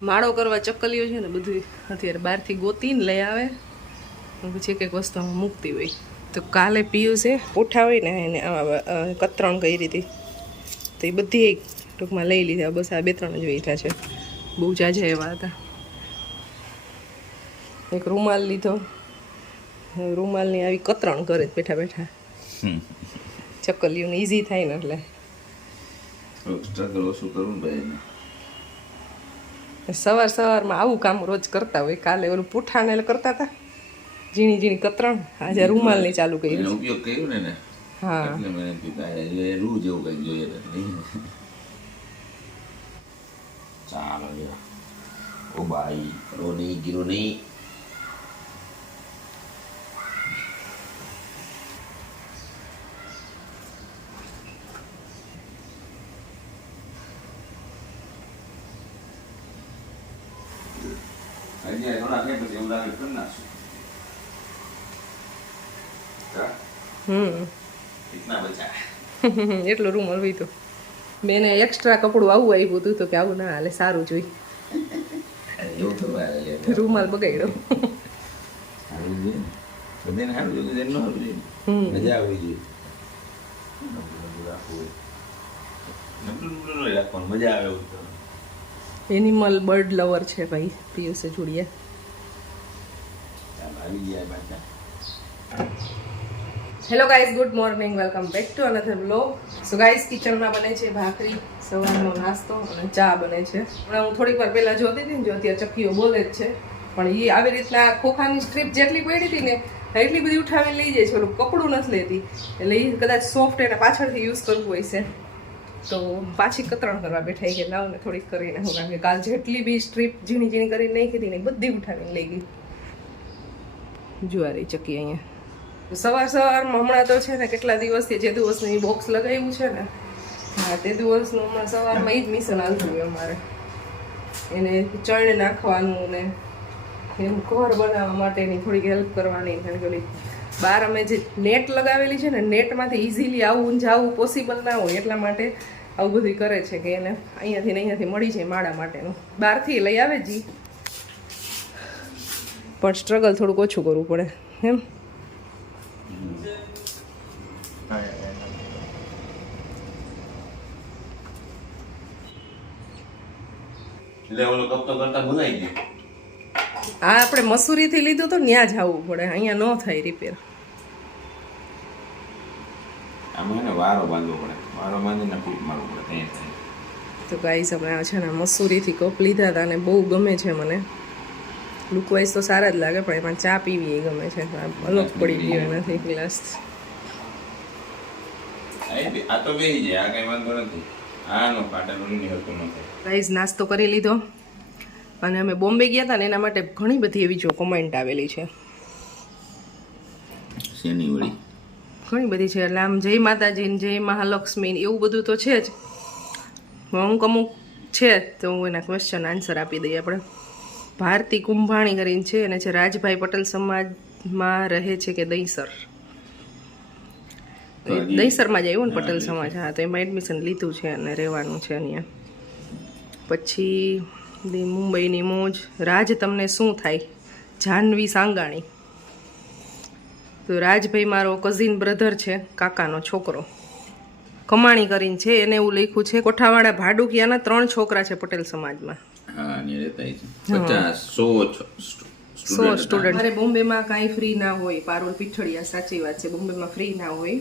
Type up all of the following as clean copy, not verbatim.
માળો કરવા ચક્કલીઓ છે ને બધું અત્યારે બહારથી ગોતીને લઈ આવે પછી એક એક વસ્તુ મૂકતી હોય. તો કાલે પિયુષે પૂઠા હોય ને એને કતરણ કરી હતી તો એ બધી ટૂંકમાં લઈ લીધા. બસ આ 2-3 જ વેઠા છે, બહુ જાજા એવા હતા. એક રૂમાલ લીધો, રૂમાલની આવી કતરણ કરે બેઠા બેઠા. ચક્કલીઓને ઈઝી થાય ને એટલે સ્ટ્રગલ ઓછું કરવું ભાઈ. સવારમાં આવું કામ રોજ કરતા હોય. કાલે ઓલું પૂઠાને કરતા હતા ઝીણી ઝીણી કતરણ, આજે રૂમાલની ચાલુ કરી. ઉપયોગ કર્યો ને હા એટલે મને રૂ જેવું કઈ જોઈએ. ચાલો ઓ ભાઈ રો નહીં ગીરો નહીં. એટલો રૂમાલ હોય તો બેને એક્સ્ટ્રા કપડું આવું આવ્યું હતું તો કે આવું ના હાલે, સારું જોઈ રૂમાલ બગાડ્યો. મજા આવી જોઈએ, મજા આવે. એનિમલ બર્ડ લવર છે ભાઈ પિયુષે Jodiya. Hello guys, good morning, welcome back to another vlog. So guys, કિચનમાં બને છે ભાખરી, સવારનો નાસ્તો અને ચા બને છે. હમણાં હું થોડીક વાર પહેલાં જોતી હતી ને, જો અત્યારે ચક્કીઓ બોલે જ છે, પણ એ આવી રીતના ખોખાની સ્ટ્રીપ જેટલી પડી હતી ને એટલી બધી ઉઠાવીને લઈ જાય છે. ઓલું કપડું નથી લેતી, એટલે એ કદાચ સોફ્ટ એને પાછળથી યુઝ કરવું હોય છે. તો પાછી કતરણ કરવા બેઠા કે લાવ ને થોડીક કરીને હું, કારણ કે કાલ જેટલી બી સ્ટ્રીપ ઝીણી ઝીણી કરીને નહીં કીધી ને બધી ઉઠાવીને લઈ ગઈ. જુવારી ચક્કી અહીંયા સવારમાં હમણાં તો છે ને કેટલા દિવસથી જે દિવસનું એ બોક્સ લગાવ્યું છે ને, હા તે દિવસનું હમણાં સવારમાં એ જ મિશન આવતું હોય અમારે. એને ચણ નાખવાનું ને એનું ઘર બનાવવા માટેની થોડીક હેલ્પ કરવાની. કારણ કે બહાર અમે જે નેટ લગાવેલી છે ને, નેટમાંથી ઇઝીલી આવું જવું પોસિબલ ના હોય, એટલા માટે આવું બધું કરે છે કે એને અહીંયાથી ને અહીંયાથી મળી જાય માળા માટેનું. બહારથી લઈ આવે જી, પણ સ્ટ્રગલ થોડુંક ઓછું કરવું પડે એમ. હા, આપણે મસૂરીથી લીધું તો ત્યાં જ આવવું પડે, અહીંયા ન થાય રિપેર. તો ગાઈસ આપણે છે ને મસૂરીથી કપ લીધા હતા અને બહુ ગમે છે મને. લુકવાઇઝ તો સારા જ લાગે, પણ એમાં ચા પીવી એ ગમે છે. અલગ પડી ગયો નથી ગ્લાસ. ગાઈસ નાસ્તો કરી લીધો અને અમે બોમ્બે ગયા હતા ને એના માટે ઘણી બધી એવી જો કોમેન્ટ આવેલી છે. ઘણી બધી છે, એટલે આમ જય માતાજી, જય મહાલક્ષ્મી એવું બધું તો છે જ. અમુક છે તો હું એના ક્વેશ્ચન આન્સર આપી દઈએ આપણે. ભારતી કુંભાણી કરીને છે અને છે રાજભાઈ પટેલ સમાજમાં રહે છે કે દહીસર. દહીસરમાં જ આવ્યું ને પટેલ સમાજ, હા, તો એમાં એડમિશન લીધું છે અને રહેવાનું છે અહીંયા. પછી મુંબઈની મોજ. રાજ તમને શું થાય? જાહ્નવી સાંગાણી. તો રાજભાઈ મારો કઝિન બ્રધર છે, કાકાનો છોકરો, કમાણી કરીને છે. એને એવું લખ્યું છે કોઠાવાડા ભાડુકિયાના 3 છોકરા છે પટેલ સમાજમાં. 100 સ્ટુડન્ટ. અરે બોમ્બેમાં કાંઈ ફ્રી ના હોય. પારુલ પીઠડિયા, સાચી વાત છે, બોમ્બેમાં ફ્રી ના હોય.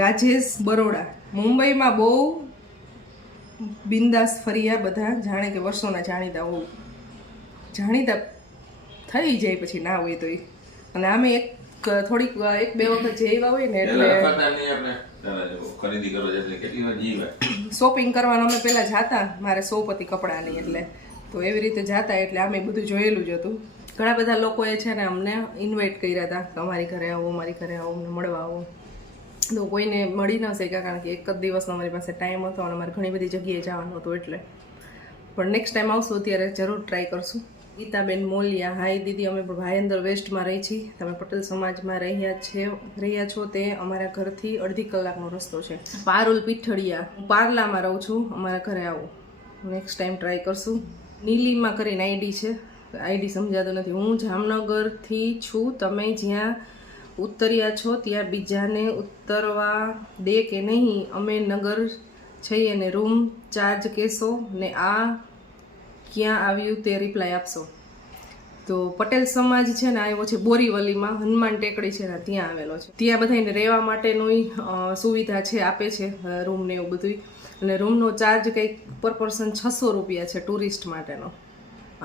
રાજેશ બરોડા. મુંબઈમાં બહુ બિંદાસ ફર્યા બધા, જાણે કે વર્ષોના જાણીતા હોવ. જાણીતા થઈ જાય પછી ના હોય તો. અને આમે થોડીક 1-2 વખત જઈવા હોય ને એટલે શોપિંગ કરવાનું અમે પહેલાં જાતા, મારે 100 પતિ કપડાની, એટલે તો એવી રીતે જાતા, એટલે આમે બધું જોયેલું જ હતું. ઘણા બધા લોકોએ છે ને અમને ઇન્વાઇટ કર્યા હતા કે અમારી ઘરે આવો, અમારી ઘરે આવો, અમને મળવા આવો. તો કોઈને મળી ન શક્યા, કારણ કે એક જ દિવસનો અમારી પાસે ટાઈમ હતો અને અમારે ઘણી બધી જગ્યાએ જવાનું હતું. એટલે પણ નેક્સ્ટ ટાઈમ આવશું ત્યારે જરૂર ટ્રાય કરશું. ગીતાબેન મોલિયા. હાય દીદી, અમે ભાયંદર વેસ્ટમાં રહી છીએ, તમે પટેલ સમાજમાં રહ્યા છો તે અમારા ઘરથી 1.5 કલાકનો રસ્તો છે. પારુલ પીઠડિયા. હું પાર્લામાં રહું છું, અમારા ઘરે આવો. નેક્સ્ટ ટાઈમ ટ્રાય કરશું. નીલિમા કરીને આઈડી છે, આઈડી સમજાતું નથી. હું જામનગરથી છું, તમે જ્યાં ઉતર્યા છો ત્યાં બીજાને ઉતરવા દે કે નહીં? અમે નગર છીએ ને રૂમ ચાર્જ કહેશો ને આ ક્યાં આવ્યું તે રિપ્લાય આપશો. તો પટેલ સમાજ છે ને આવ્યો છે બોરીવલીમાં, હનુમાન ટેકડી છે ને ત્યાં આવેલો છે. ત્યાં બધાને રહેવા માટેની સુવિધા છે, આપે છે રૂમ ને એવું બધું. અને રૂમનો ચાર્જ કંઈક પર પર્સન 600 રૂપિયા છે ટુરિસ્ટ માટેનો,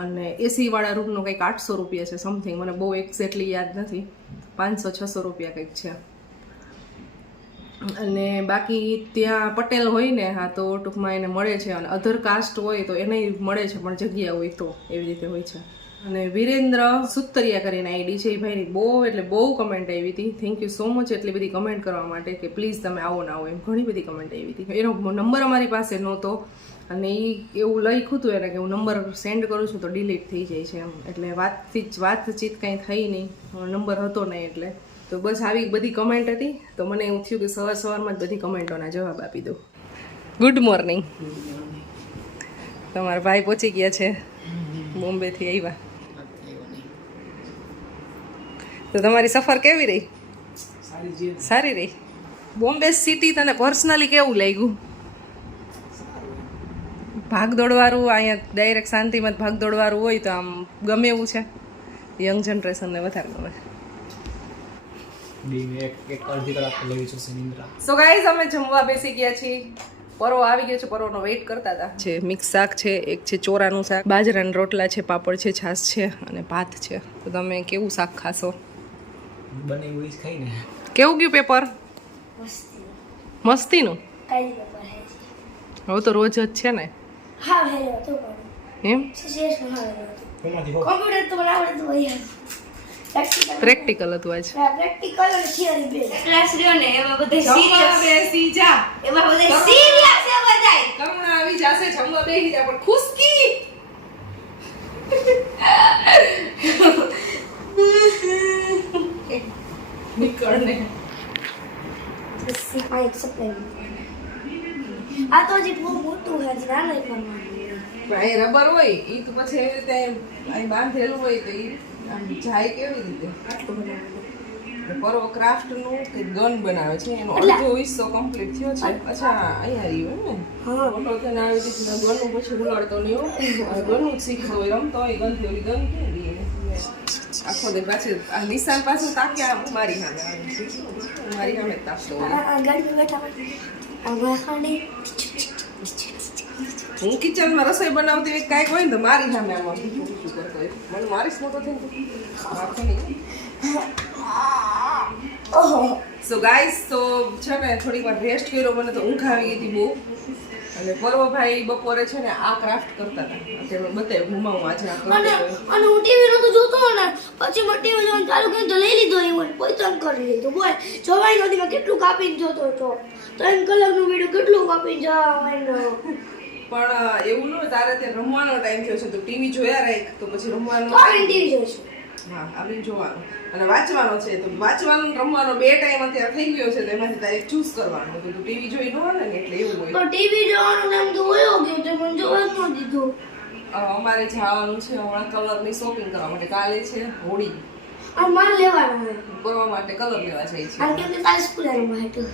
અને એસી વાળા રૂમનો કંઈક 800 રૂપિયા છે સમથિંગ, મને બહુ એક્ઝેક્ટલી યાદ નથી, 500-600 રૂપિયા કંઈક છે. અને બાકી ત્યાં પટેલ હોય ને, હા, તો ટૂંકમાં એને મળે છે, અને અધર કાસ્ટ હોય તો એને મળે છે, પણ જગ્યા હોય તો એવી રીતે હોય છે. અને વિરેન્દ્ર સુતરિયા કરીને આઈડી છે, એ ભાઈની બહુ એટલે બહુ કમેન્ટ આવી હતી. થેન્ક યુ સો મચ એટલી બધી કમેન્ટ કરવા માટે કે પ્લીઝ તમે આવો ના આવો, એમ ઘણી બધી કમેન્ટ આવી હતી. એનો નંબર અમારી પાસે નહોતો, અને એ એવું લખ્યું હતું એને કે હું નંબર સેન્ડ કરું છું તો ડિલીટ થઈ જાય છે એમ, એટલે વાતચીત કાંઈ થઈ નહીં, નંબર હતો નહીં એટલે. તો બસ આવી બધી કમેન્ટ હતી, તો મને એવું થયું કે સવારમાં જ બધી કમેન્ટોના જવાબ આપી દઉં. Good morning. તમારા ભાઈ પહોંચી ગયા છે, બોમ્બેથી આવ્યા. તો તમારી સફર કેવી રહી? સારી રહી. બોમ્બે સિટી તને પર્સનલી કેવું લાગ્યું? ભાગદોડવાળું, અહીંયા ડાયરેક્ટ શાંતિમાં ભાગદોડવાળું હોય તો આમ ગમે એવું છે? યંગ જનરેશનને વધારે ગમે. સો ગાઈઝ, અમે જમવા બેસી ગયા છીએ. પરો આવી ગયો છે, પરોનો વેઇટ કરતા હતા. છે મિક્સ શાક છે, એક છે ચોરાનું શાક, બાજરાના રોટલા છે, પાપડ છે, છાશ છે અને ભાત છે. તો તમે કેવું શાક ખાશો? કેવું ગયું પેપર? મસ્તીનું? હવે તો રોજ જ છે ને? એમ? પ્રેક્ટિકલ હતું આજ. પ્રેક્ટિકલ અને થિયરી બે ક્લાસ રહ્યો ને એમાં બધે જમવા બેસી જા. એમાં બધે સિરિયસ છે બધાય. કરુણા આવી જશે, જમવા બેસી જા, પણ ખુશકી નીકળ ને. આ એક સપ્લાય આ તો જે બહુ મોટું છે, નાનું કરવાનું. ભાઈ રબર હોય ઈ તો પછી એવી રીતે અહીં બાંધેલું હોય તો ઈ આમ જાય કેવી રીતે? આટલું બનાવવાનું. પરો ક્રાફ્ટ નું કે ગન બનાવે છે, એનો અડધો હિસ્સો કમ્પ્લીટ થયો છે. અચ્છા, અહીંયા રહ્યું ને? હા. મોટો થઈને આવી રીતના ગનનું પછી ઉલાડતો નહીં હોય, ગનનું જ શીખતો હોય, રમતો હોય ગનથી. ઓલી ગન કેવી આખો દે પાછી આ નિશાન પાછું તાક્યા મારી સામે મારી સામે જ તાકતો હોય. આ ગાડી બેઠા આ વાખાડી હું કિચનમાં રસોઈ બનાવતી હોય કાંઈક હોય ને તો મારી સામે આમાં બીજું કરતો હોય. મને મારીશ મોટો થઈને રાખો નહીં. ઓહો. સો ગાઈસ, તો છે ને થોડીક વાર રેસ્ટ કર્યો, મને તો ઊંઘ આવી ગઈ હતી બહુ. અને પર્વભાઈ બપોરે છે ને આ ક્રાફ્ટ કરતા હતા, અત્યારે બતાવ્યું ઘુમાવું આજે આ કરતો અને હોય. અને હું ટીવી નતો જોતો ને, પછી મેં ટીવી જોવાનું ચાલુ કર્યું તો લઈ લીધો એ મને પોઈતન કરી લીધું. બોલ, જોવાય નથી મેં કેટલું કાપીને જોતો હતો. 3 કલાકનું વિડિયો કેટલું કાપીને જવાનું. પણ એવું ન હોય, તારે ત્યાં રમવાનો ટાઈમ થયો છે તો ટીવી જોયા રાખ, તો પછી રમવાનું તો આપણે ટીવી જોઈશું. હા, આપણે જોવાનું અને વાંચવાનો છે તો વાંચવાનું ને રમવાનો 2 ટાઈમ અત્યારે થઈ ગયો છે, તો એમાંથી તારે ચૂઝ કરવાનું. તો તું ટીવી જોઈ ન હોય ને એટલે એવું હોય. તો ટીવી જોવાનું નામ તો હોયો ગયો તો મને જોવા જ ન દીધું. અમારે જવાનું છે હમણાં કલરની શોપિંગ કરવા માટે. કાલે છે હોળી, આ માર લેવાનું છે. કરવા માટે કલર લેવા જાય છે. આ કેમ કે કાલે સ્કૂલ આવવાનું હતું.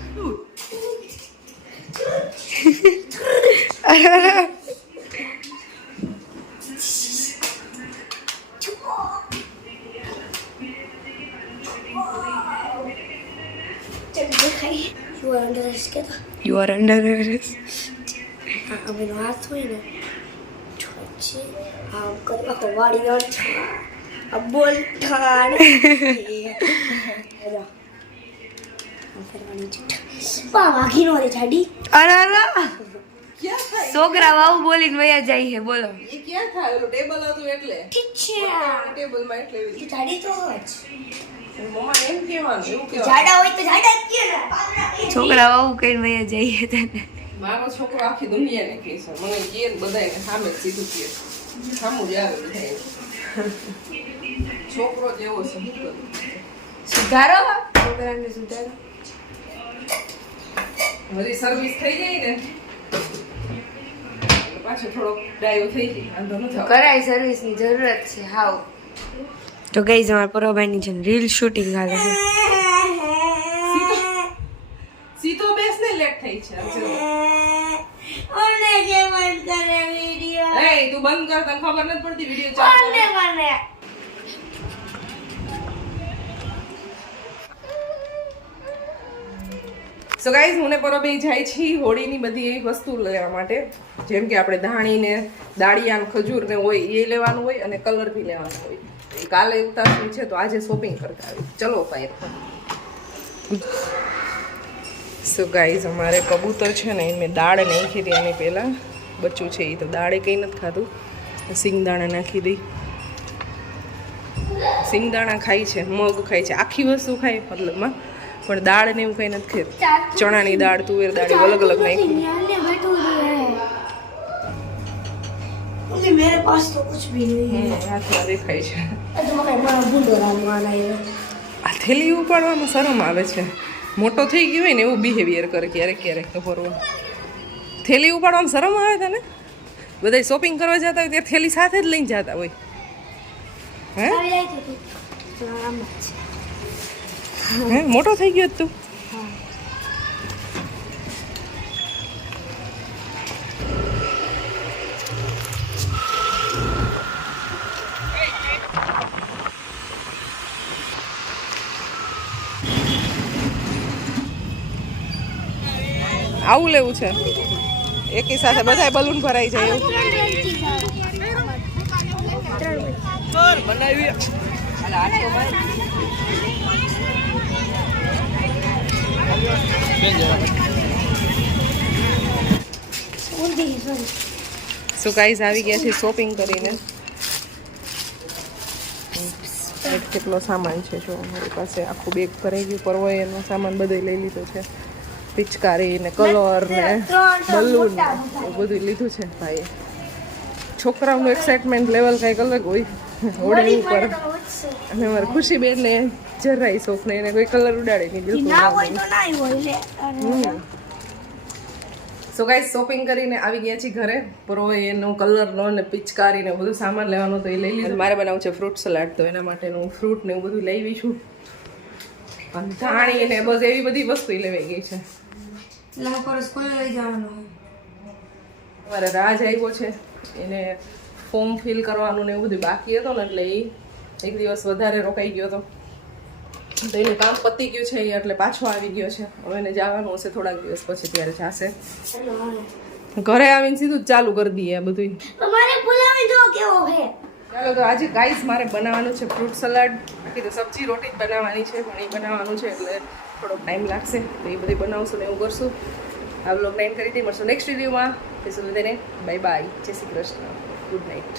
You are under arrest. હવે હાથ હોય ને છે આ કરવા વાડી આ બોલ ઠાણ પા વાઘી નો રે જાડી. અરે અરે ક્યાં થાય? છોકરા વાવ બોલીને વયા જાય છે, બોલો. એ ક્યાં થાય? ઓલું ટેબલ હતું એટલે. ઠીક છે ટેબલમાં એટલે એવી રીતે. જાડી તો હોય જ. મમ્મા એમ કહેવાનું, એવું કહેવાનું. જાડા હોય તો જાડા જ કે ને. છોકરા વાવ કઈને વયા જાય છે. મારો છોકરો આખી દુનિયાને કહે છે, મને કહે ને બધાને સામે જ સીધું કહે, સામું જ આવે બધાય. છોકરો જેવો છે, શું કરું? સુધારો છોકરાને સુધારો. બધી સર્વિસ થઈ ગઈ ને પાછો થોડોક ડાયો થઈ જાય વાંધો નથી આવતો. કરાય સર્વિસની જરૂરત છે હાવ. તો ગઈ અમારા પરોભાઈની છે રીલ શૂટિંગ હાલે છે. સીધો બેસ ને લેટ થઈ છે જો. ઓને કે બંધ કરે વિડિયો એ તું બંધ કર, તને ખબર નથી પડતી વિડિયો ચાલુ ઓને મને સો ગાઈઝ હું ને પરોબે જાય છીએ હોળીની બધી એવી વસ્તુ લેવા માટે, જેમ કે આપણે ધાણી ને દાળિયા ને ખજૂર ને હોય એ લેવાનું હોય અને કલર બી લેવાનું હોય. એ કાલે ઉતારવું છે તો આજે શોપિંગ કરતા આવી. ચલો ભાઈ. સો ગાઈઝ અમારે કબૂતર છે ને મેં દાળ નાખી હતી આની પહેલાં, બચ્ચું છે એ તો દાળે કંઈ નથી ખાધું, સિંગદાણા નાખી દઈ. સિંગદાણા ખાય છે, મગ ખાય છે, આખી વસ્તુ ખાય મતલબમાં, પણ દાળ ને એવું કંઈ નથી ખાતું. ચણાની દાળ, તુવેર દાળ એવું અલગ અલગ નાખી. अन्य बैठो है मुझे मेरे पास तो कुछ भी नहीं है હાથમાં દેખાય છે. तो मैं बड़ा बूढ़ो रामवाना है આ થેલી ઉપાડવામાં શરમ આવે છે. મોટો થઈ ગયો હોય ને એવું બિહેવિયર કરે ક્યારેક ક્યારેક તો પરવા. થેલી ઉપાડવામાં શરમ આવે તને? બધા શોપિંગ કરવા જતા હોય ત્યારે થેલી સાથે જ લઈને જતા હોય. હે આવી જાય તો તો આમ જ હે મોટો થઈ ગયો જ તું? આવું લેવું છે એકી સાથે બધાય બલૂન ભરાઈ જાય એવું. સો ગાઈઝ આવી ગયા છે શોપિંગ કરીને. કેટલો સામાન છે જો મારી પાસે, આખું બેગ ભરાઈ ગયું. પરવોય એનો સામાન બધો લઈ લીધો છે, પિચકારી ને કલર ને બલૂન ને એવું બધું લીધું છે ભાઈ. છોકરાઓનું એક્સાઇટમેન્ટ લેવલ કંઈક અલગ હોય હોળી ઉપર. અને મારે ખુશીબેન ને જરાય શોખ ને એને કોઈ કલર ઉડાડે નહીં બિલકુલ. ના હોય તો ના હોય લે સો ગાઈસ શોપિંગ કરીને આવી ગયા છીએ ઘરે. પરોય એનો કલરનો ને પિચકારી ને બધું સામાન લેવાનું તો એ લઈ લીધું. મારે બનાવવું છે ફ્રૂટ સલાડ, તો એના માટેનું ફ્રૂટ ને એવું બધું લઈ આવી છું. અને ધાણી ને બસ એવી બધી વસ્તુ લેવાઈ ગઈ છે. સ્કૂલ લઈ જવાનું. મારે રાજ આવ્યો છે, એને ફોર્મ ફિલ કરવાનું ને એવું બધું બાકી હતું ને એટલે એ એક દિવસ વધારે રોકાઈ ગયો હતો. તો એનું કામ પતી ગયું છે એટલે પાછો આવી ગયો છે. હવે એને જવાનું હશે થોડાક દિવસ પછી, ત્યારે જશે. ઘરે આવીને સીધું જ ચાલુ કરી દઈએ આ બધું. તમારે પુલાવી દો કેવો હે ચાલો તો આજે ગાઈસ મારે બનાવવાનું છે ફ્રૂટ સલાડ. બાકી તો સબ્જી રોટી જ બનાવવાની છે, પણ એ બનાવવાનું છે એટલે થોડોક ટાઈમ લાગશે. તો એ બધી બનાવશું ને એવું કરશું. આ બ્લોગ નાઇન કરી દઈ. મળશું નેક્સ્ટ વિડીયોમાં. Bye bye. જય શ્રી કૃષ્ણ. Good night.